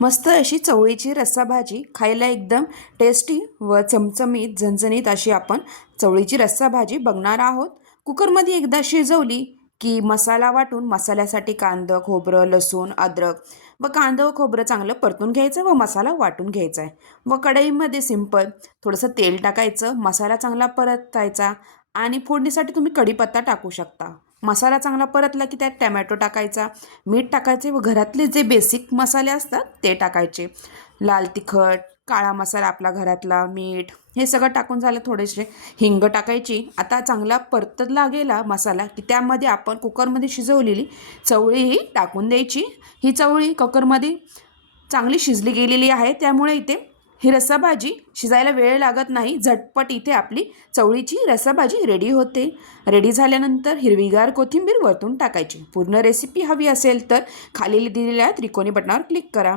मस्त अशी चवळीची रस्साभाजी खायला एकदम टेस्टी व चमचमीत झणझणीत अशी आपण चवळीची रस्साभाजी बघणार आहोत। कुकरमध्ये एकदा शिजवली की मसाला वाटून मसाल्यासाठी कांदा खोबरं लसूण अद्रक व कांदा व खोबरं चांगलं परतून घ्यायचं व मसाला वाटून घ्यायचा आहे व कढईमध्ये सिंपल थोडंसं तेल टाकायचं, मसाला चांगला परतायचा आणि फोडणीसाठी तुम्ही कढीपत्ता टाकू शकता। मसाला चांगला परतला की त्यात टोमॅटो टाकायचा, मीठ टाकायचे व घरातले जे बेसिक मसाले असतात ते टाकायचे। लाल तिखट, काळा मसाला आपला घरातला, मीठ हे सगळं टाकून झालं, थोडेसे हिंग टाकायची। आता चांगला परतला गेला मसाला की त्यामध्ये आपण कुकरमध्ये शिजवलेली चवळी टाकून द्यायची। ही चवळी कुकरमध्ये चांगली शिजली गेलेली आहे, त्यामुळे इथे ही रस्साभाजी शिजायला वेळ लागत नाही, झटपट इथे आपली चवळीची रस्साभाजी रेडी होते। रेडी झाल्यानंतर हिरवीगार कोथिंबीर वरतून टाकायची। पूर्ण रेसिपी हवी असेल तर खाली दिलेल्या त्रिकोणी बटनावर क्लिक करा।